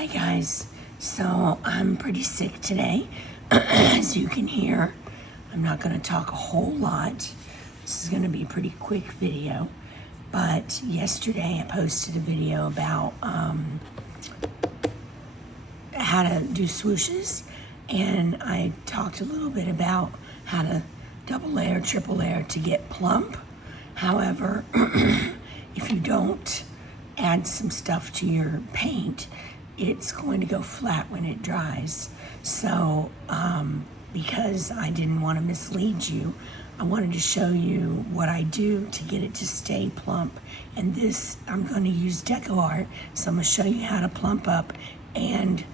Hi guys, so I'm pretty sick today. As you can hear, I'm not going to talk a whole lot. This is going to be a pretty quick video, but yesterday I posted a video about how to do swooshes, and I talked a little bit about how to double layer, triple layer to get plump. However, if you don't add some stuff to your paint, it's going to go flat when it dries. So because I didn't want to mislead you, I wanted to show you what I do to get it to stay plump. And this, I'm going to use decoart, so I'm going to show you how to plump up and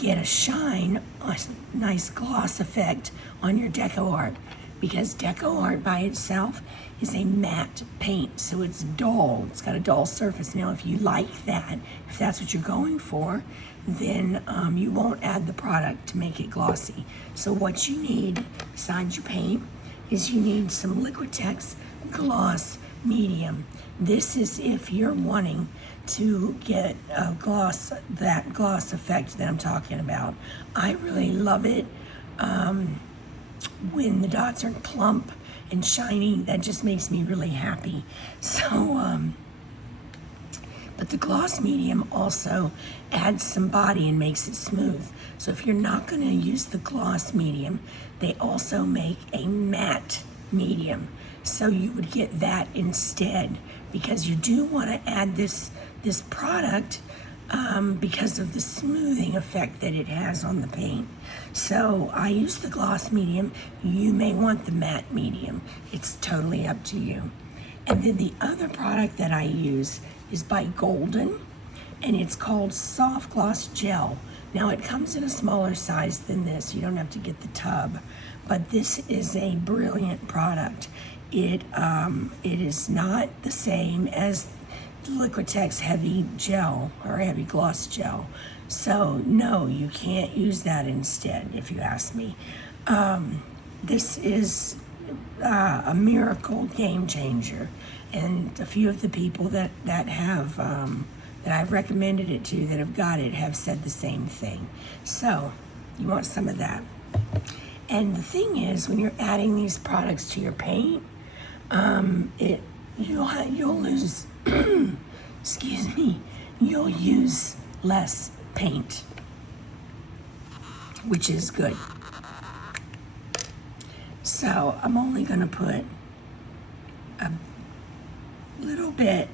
get a shine, a nice gloss effect on your decoart. Because decoart by itself is a matte paint, so it's dull. It's got a dull surface. Now, if you like that, if that's what you're going for, then you won't add the product to make it glossy. So what you need, besides your paint, is you need some Liquitex Gloss Medium. This is if you're wanting to get a gloss, that gloss effect that I'm talking about. I really love it. When the dots are plump and shiny, that just makes me really happy. So, but the gloss medium also adds some body and makes it smooth. So if you're not going to use the gloss medium, they also make a matte medium. So you would get that instead, because you do want to add this product because of the smoothing effect that it has on the paint. So I use the gloss medium. You may want the matte medium. It's totally up to you. And then the other product that I use is by Golden, and it's called Soft Gloss Gel. Now it comes in a smaller size than this. You don't have to get the tub, but this is a brilliant product. It is not the same as Liquitex heavy gel or heavy gloss gel. So no, you can't use that instead, if you ask me. This is a miracle game changer, and a few of the people that have that I've recommended it to that have got it have said the same thing. So you want some of that. And the thing is, when you're adding these products to your paint, you'll lose excuse me, you'll use less paint, which is good. So I'm only going to put a little bit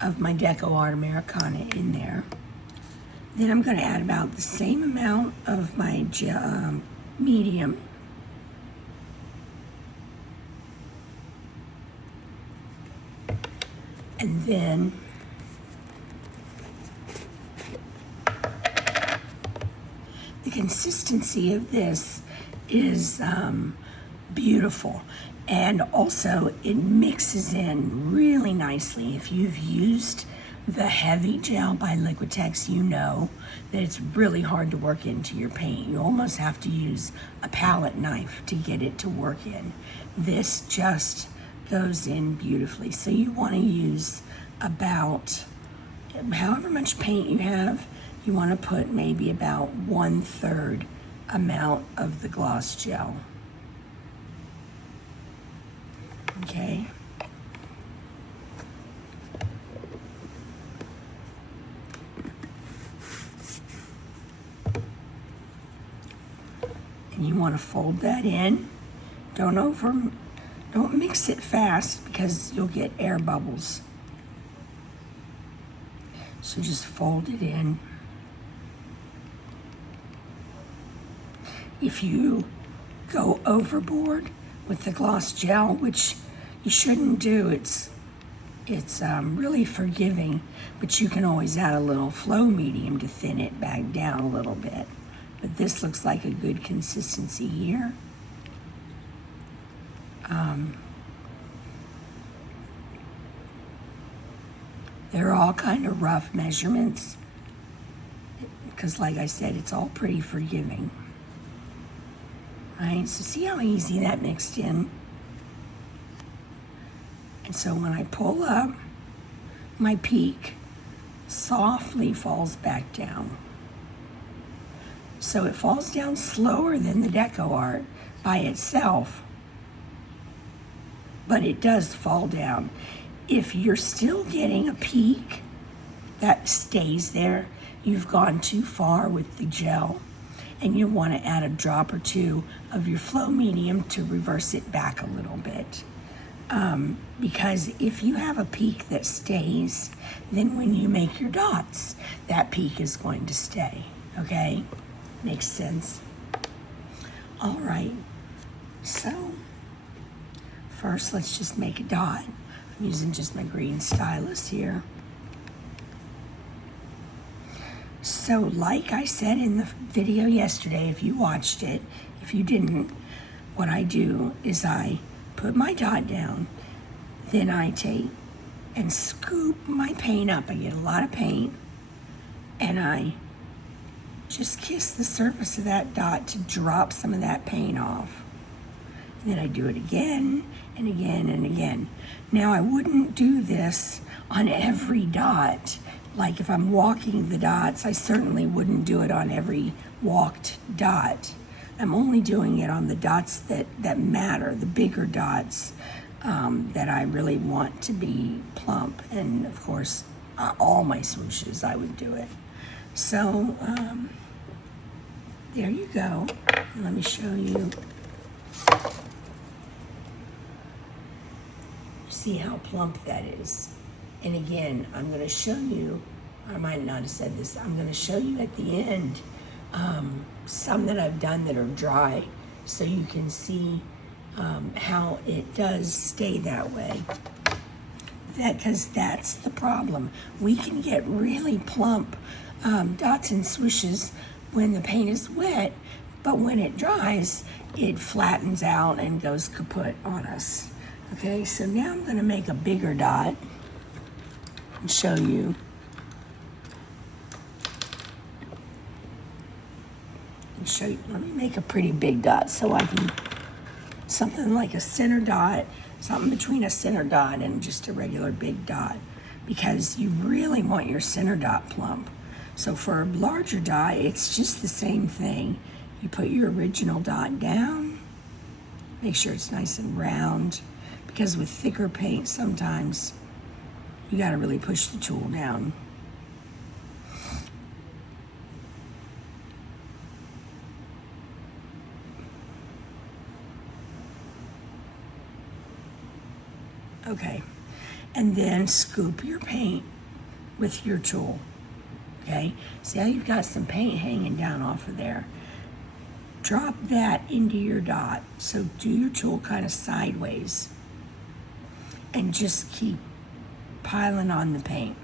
of my decoart Americana in there. Then I'm going to add about the same amount of my medium. And then the consistency of this is beautiful, and also it mixes in really nicely. If you've used the heavy gel by Liquitex, you know that it's really hard to work into your paint. You almost have to use a palette knife to get it to work in. This just goes in beautifully. So you want to use about however much paint you have. You want to put maybe about 1/3 amount of the gloss gel. Okay. And you want to fold that in. Don't mix it fast because you'll get air bubbles. So just fold it in. If you go overboard with the gloss gel, which you shouldn't do, it's really forgiving, but you can always add a little flow medium to thin it back down a little bit. But this looks like a good consistency here. They're all kind of rough measurements because, like I said, it's all pretty forgiving. All right, so see how easy that mixed in? And so when I pull up my peak, softly falls back down. So it falls down slower than the decoart by itself, but it does fall down. If you're still getting a peak that stays there, you've gone too far with the gel, and you want to add a drop or two of your flow medium to reverse it back a little bit. Because if you have a peak that stays, then when you make your dots, that peak is going to stay, okay? Makes sense? All right, so first let's just make a dot. I'm using just my green stylus here. So like I said in the video yesterday, if you watched it, if you didn't, what I do is I put my dot down, then I take and scoop my paint up. I get a lot of paint, and I just kiss the surface of that dot to drop some of that paint off. And then I do it again and again and again. Now I wouldn't do this on every dot. Like if I'm walking the dots, I certainly wouldn't do it on every walked dot. I'm only doing it on the dots that matter, the bigger dots that I really want to be plump. And of course, all my swooshes, I would do it. So there you go. Let me show you. See how plump that is. And again, I'm going to show you, I might not have said this, I'm going to show you at the end some that I've done that are dry, so you can see how it does stay that way. Because that's the problem. We can get really plump dots and swooshes when the paint is wet, but when it dries, it flattens out and goes kaput on us. Okay, so now I'm going to make a bigger dot and show you. Let me make a pretty big dot so I can, something like a center dot, something between a center dot and just a regular big dot, because you really want your center dot plump. So for a larger dot, it's just the same thing. You put your original dot down, make sure it's nice and round, because with thicker paint, sometimes you gotta really push the tool down. Okay, and then scoop your paint with your tool, okay? See how you've got some paint hanging down off of there? Drop that into your dot. So do your tool kind of sideways and just keep piling on the paint.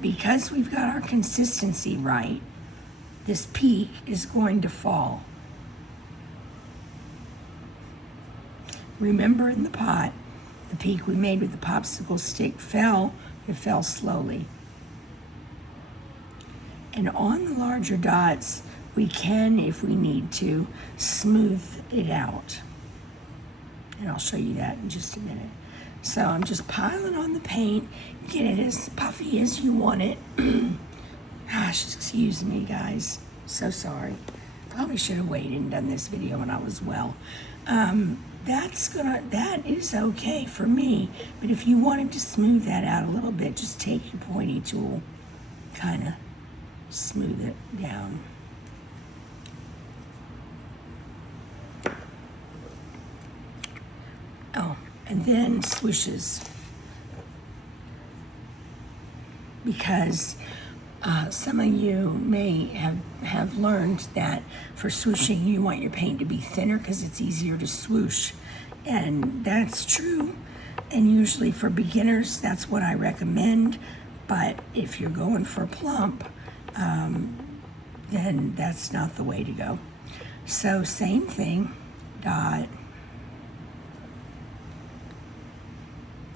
Because we've got our consistency right, this peak is going to fall. Remember in the pot, the peak we made with the popsicle stick fell, it fell slowly. And on the larger dots, we can, if we need to, smooth it out. And I'll show you that in just a minute. So I'm just piling on the paint, get it as puffy as you want it. Gosh, excuse me, guys. So sorry. Probably should have waited and done this video when I was well. That is okay for me. But if you wanted to smooth that out a little bit, just take your pointy tool, kind of smooth it down. Oh, and then swooshes. Because some of you may have learned that for swooshing, you want your paint to be thinner because it's easier to swoosh. And that's true. And usually for beginners, that's what I recommend. But if you're going for plump, then that's not the way to go. So same thing, dot,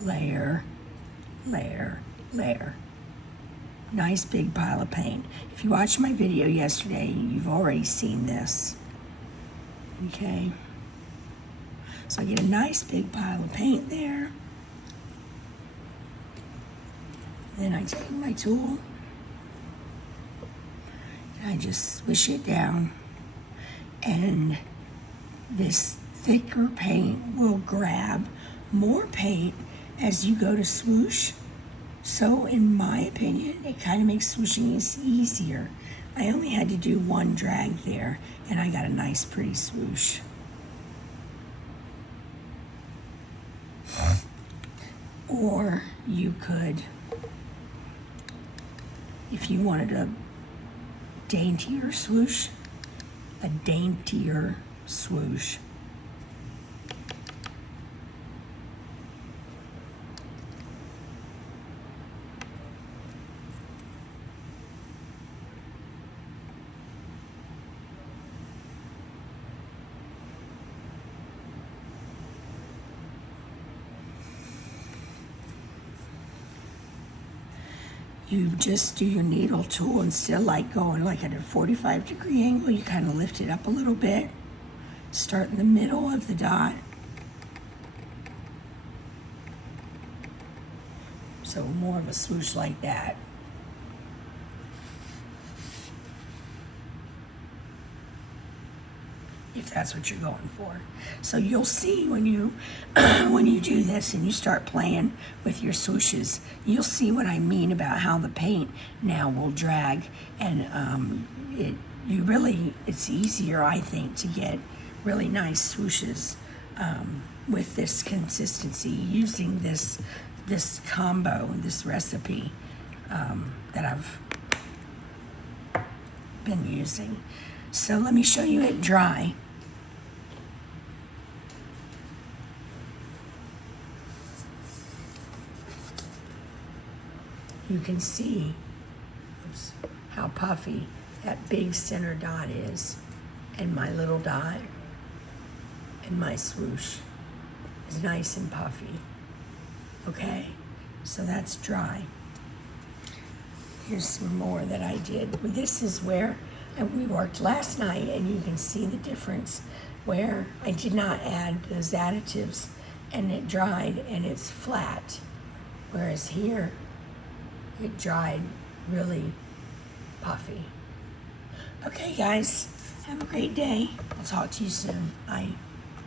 layer, layer, layer. Nice big pile of paint. If you watched my video yesterday, you've already seen this. Okay. So I get a nice big pile of paint there. Then I take my tool and I just swish it down, and this thicker paint will grab more paint as you go to swoosh. So in my opinion, it kind of makes swooshing easier. I only had to do one drag there, and I got a nice pretty swoosh. Or you could, if you wanted a daintier swoosh, you just do your needle tool, instead of like going like at a 45-degree angle, you kind of lift it up a little bit. Start in the middle of the dot. So more of a swoosh like that. If that's what you're going for. So you'll see when you when you do this and you start playing with your swooshes, you'll see what I mean about how the paint now will drag, and it's easier, I think, to get really nice swooshes with this consistency using this combo, this recipe that I've been using. So let me show you it dry. You can see how puffy that big center dot is, and my little dot and my swoosh is nice and puffy. Okay, so that's dry. Here's some more that I did. This is where we worked last night, and you can see the difference where I did not add those additives, and it dried and it's flat, whereas here it dried really puffy. Okay, guys, have a great day. I'll talk to you soon. Bye.